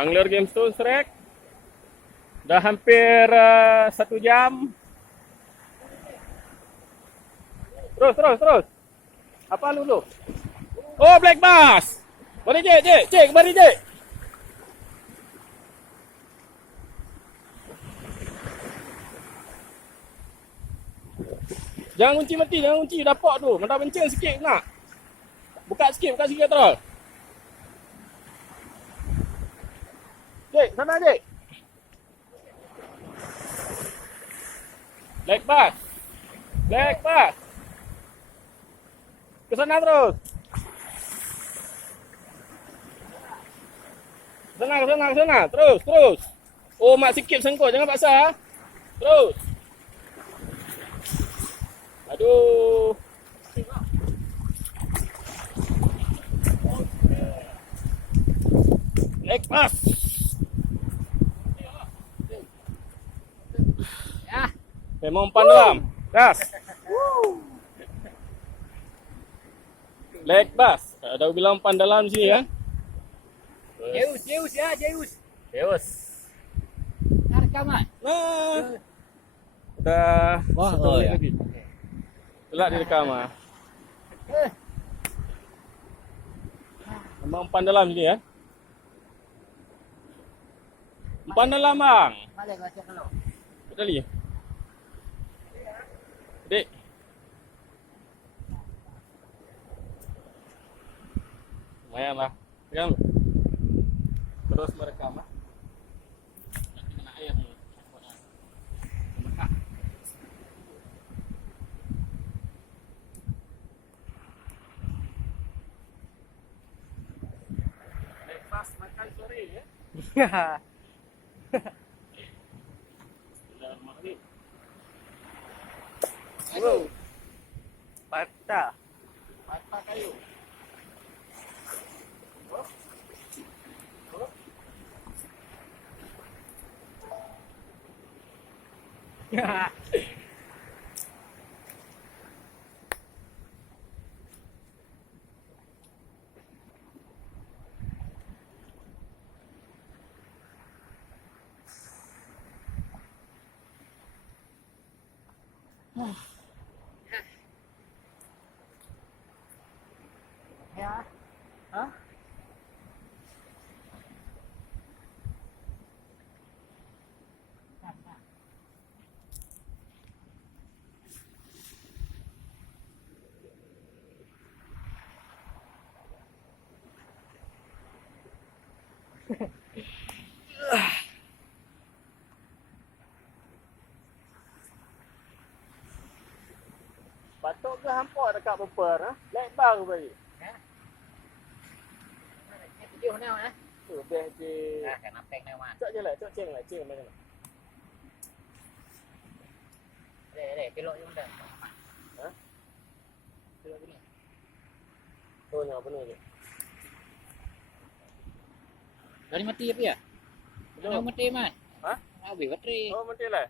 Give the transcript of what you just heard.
Angler Game Stone Srek. Dah hampir 1 jam. Terus. Apa dulu? Oh, black bass. Mari Cik, mari Cik. Jangan kunci, dapat tu. Mentah benceng sikit nak. Buka sikit terus. Cik, sana Cik. Black bass. Ke sana terus. Sana. Terus. Oh, mak sikit sengkut. Jangan paksa. Terus. Aduh. Black bass. Ya. Memang umpan dalam. Gas. Black bass. Ada bilang umpan dalam sini kan? Zeus. Nak rekam kan? Nah. Dah. Wah, ya. Telah direkam ah. Memang umpan dalam sini ya? Umpan dalam bang. Balik baca kalau. Tali. Dek. Lumayan lah. Pegang dulu. Terus merekam lah. Nanti kena air ni. Mekak. Lepas makan sore ya. Wow. Patah kayu. Ya. Hah? Patut ke hampa dekat bumper ha? Lebar ke bagi? Video nào nè? Beh je. Cái nắp canh nào mà. Cok je lah, ceng macam mana? Để cái lỗi chúng ta. Hả? Đưa cái này. Tôi nào penuh je. Dari mati apa ya? Belum mati man. Hah? Habis baterai. Oh, mati lah.